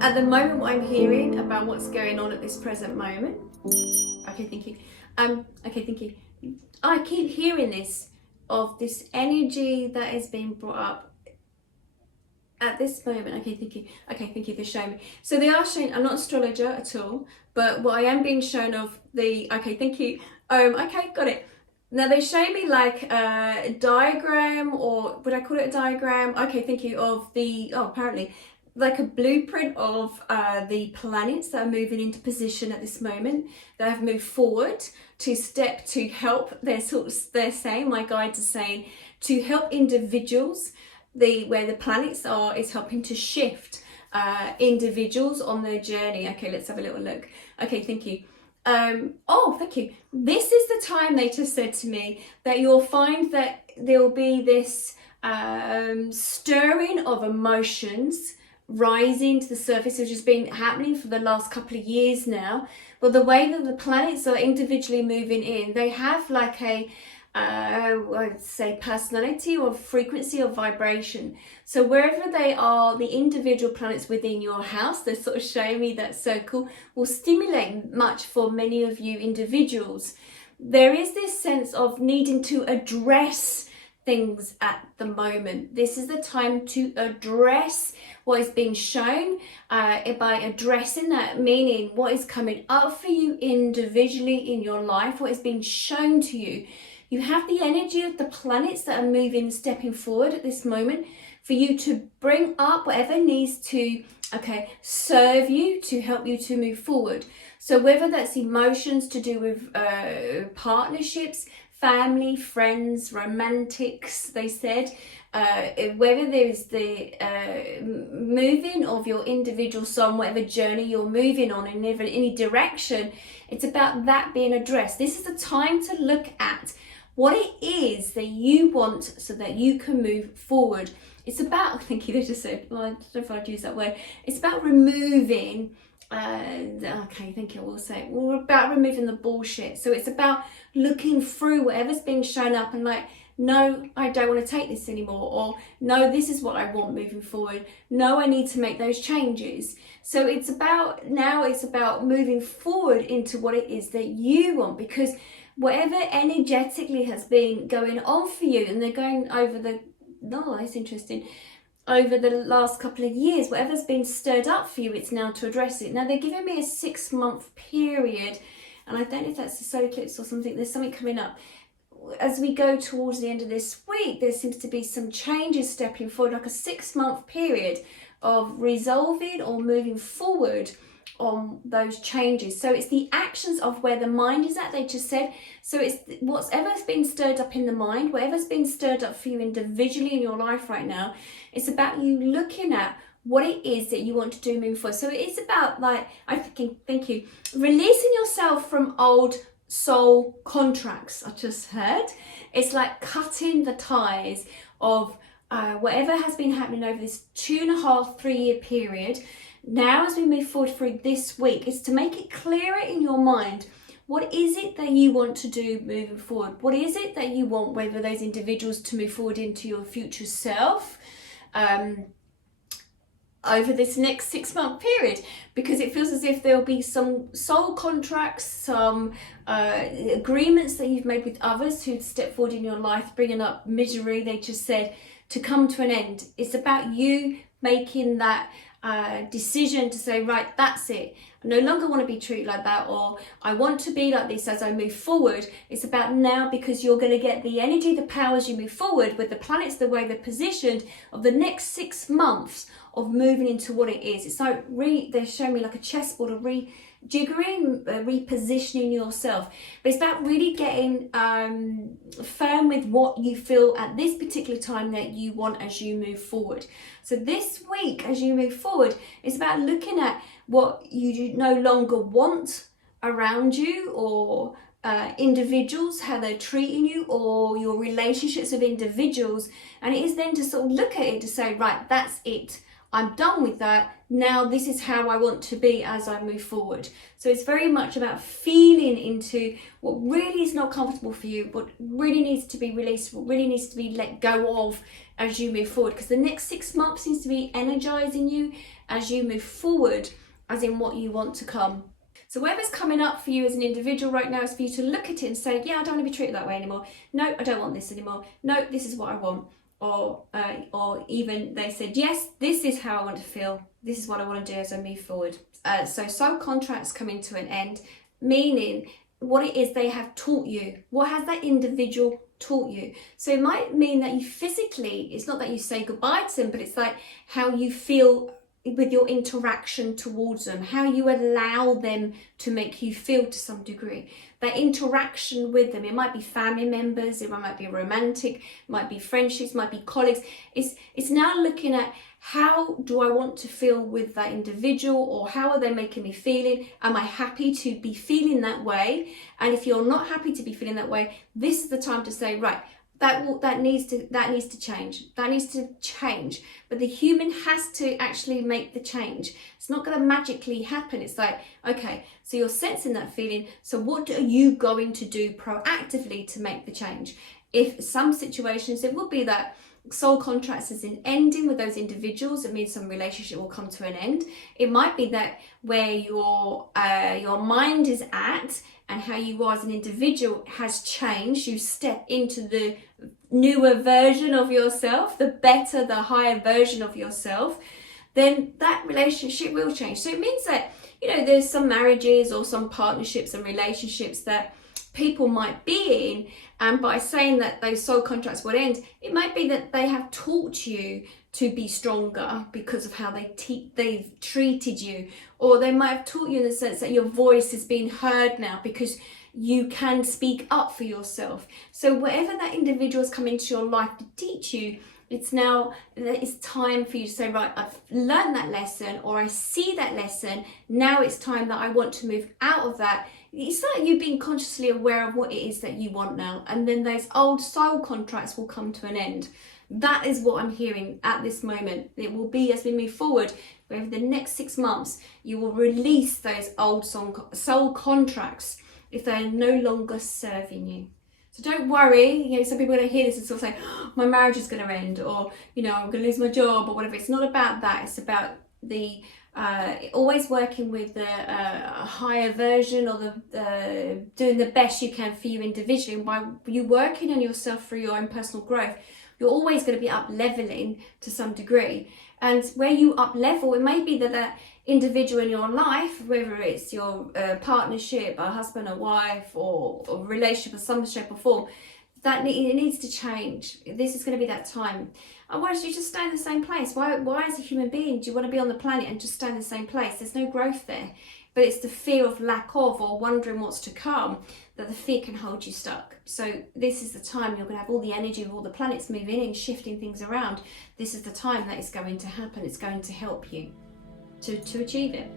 At the moment, what I'm hearing about what's going on at this present moment. Okay, thank you. Okay, thank you. I keep hearing this of this energy that is being brought up at this moment. Okay, thank you. Okay, thank you for showing me. So they are showing, I'm not an astrologer at all, but what I am being shown of the, okay, thank you. Okay, got it. Now they show me like a diagram, or would I call it a diagram? Okay, thank you, of the, oh, apparently, like a blueprint of the planets that are moving into position at this moment, that have moved forward to step to help. They're saying, my guides are saying, to help individuals, where the planets are is helping to shift individuals on their journey. Okay, let's have a little look. Okay, thank you. Oh, thank you. This is the time, they just said to me, that you'll find that there'll be this stirring of emotions rising to the surface, which has been happening for the last couple of years now. But the way that the planets are individually moving in, they have like a I'd say personality or frequency or vibration. So wherever they are, the individual planets within your house, they're sort of showing me that circle, will stimulate much for many of you individuals. There is this sense of needing to address things at the moment. This is the time to address what is being shown, by addressing that, meaning what is coming up for you individually in your life, what is being shown to you. You have the energy of the planets that are moving, stepping forward at this moment for you to bring up whatever needs to, okay, serve you, to help you to move forward. So whether that's emotions to do with partnerships, family, friends, romantics, they said, whether there's the moving of your individual soul, whatever journey you're moving on in any direction, it's about that being addressed. This is the time to look at what it is that you want so that you can move forward. It's about, thank you, they just said, well, I don't know if I'd use that word. It's about removing, okay, thank you, I will say, we're about removing the bullshit. So it's about looking through whatever's being shown up and like, no, I don't want to take this anymore, or no, this is what I want moving forward. No, I need to make those changes. So it's about, now it's about moving forward into what it is that you want, because whatever energetically has been going on for you, and they're going over the, no, that's interesting, over the last couple of years, whatever's been stirred up for you, it's now to address it. Now they're giving me a 6-month period, and I don't know if that's a solar eclipse or something, there's something coming up. As we go towards the end of this week, there seems to be some changes stepping forward, like a 6-month period of resolving or moving forward on those changes. So it's the actions of where the mind is at, they just said. So it's whatever's been stirred up in the mind, whatever's been stirred up for you individually in your life right now, it's about you looking at what it is that you want to do moving forward. So it is about, like, I'm thinking, thank you, releasing yourself from old soul contracts. I just heard it's like cutting the ties of whatever has been happening over this 2.5-3 year period. Now as we move forward through this week, is to make it clearer in your mind, what is it that you want to do moving forward? What is it that you want, whether those individuals to move forward into your future self over this next 6-month period, because it feels as if there'll be some soul contracts, some agreements that you've made with others who'd step forward in your life, bringing up misery, they just said, to come to an end. It's about you making that decision to say, right, that's it. I no longer want to be treated like that, or I want to be like this as I move forward. It's about now, because you're going to get the energy, the power as you move forward with the planets the way they're positioned, of the next 6 months of moving into what it is. It's like they're showing me like a chessboard of rejiggering, repositioning yourself. But it's about really getting firm with what you feel at this particular time that you want as you move forward. So this week, as you move forward, it's about looking at what you no longer want around you, or individuals, how they're treating you, or your relationships with individuals. And it is then to sort of look at it to say, right, that's it. I'm done with that. Now this is how I want to be as I move forward. So it's very much about feeling into what really is not comfortable for you, what really needs to be released, what really needs to be let go of as you move forward. Because the next 6 months seems to be energizing you as you move forward, as in what you want to come. So whatever's coming up for you as an individual right now is for you to look at it and say, yeah, I don't want to be treated that way anymore. No, I don't want this anymore. No, this is what I want. Or even they said, yes, this is how I want to feel. This is what I want to do as I move forward. So soul contracts coming to an end, meaning what it is they have taught you. What has that individual taught you? So it might mean that you physically, it's not that you say goodbye to them, but it's like how you feel with your interaction towards them, how you allow them to make you feel to some degree. That interaction with them, it might be family members, it might be romantic, it might be friendships, it might be colleagues. It's now looking at how do I want to feel with that individual, or how are they making me feeling? Am I happy to be feeling that way? And if you're not happy to be feeling that way, this is the time to say, right, that needs to change. But the human has to actually make the change. It's not going to magically happen. It's like, okay, so you're sensing that feeling, so what are you going to do proactively to make the change? If some situations, it would be that soul contracts is in ending with those individuals, it means some relationship will come to an end. It might be that where your mind is at and how you are as an individual has changed. You step into the newer version of yourself, the better, the higher version of yourself, then that relationship will change. So it means that, there's some marriages or some partnerships and relationships that people might be in, and by saying that those soul contracts will end, it might be that they have taught you to be stronger because of how they've treated you, or they might have taught you in the sense that your voice is being heard now because you can speak up for yourself. So whatever that individual has come into your life to teach you, it's time for you to say, right, I've learned that lesson, or I see that lesson. Now it's time that I want to move out of that. It's like you being consciously aware of what it is that you want now, and then those old soul contracts will come to an end. That is what I'm hearing at this moment. It will be as we move forward, over the next 6 months, you will release those old soul contracts if they're no longer serving you. So don't worry, some people are going to hear this and sort of say, oh, my marriage is going to end, or, I'm going to lose my job, or whatever. It's not about that. It's about the always working with the higher version, or the doing the best you can for you individually. And by you working on yourself through your own personal growth, you're always going to be up leveling to some degree. And where you up level, it may be that individual in your life, whether it's your partnership, a husband, a wife, or a relationship of some shape or form, that it needs to change. This is going to be that time. Otherwise, you just stay in the same place. Why as a human being do you want to be on the planet and just stay in the same place? There's no growth there. But it's the fear of lack of, or wondering what's to come, that the fear can hold you stuck. So this is the time you're going to have all the energy of all the planets moving in, shifting things around. This is the time that it's going to happen. It's going to help you to achieve it.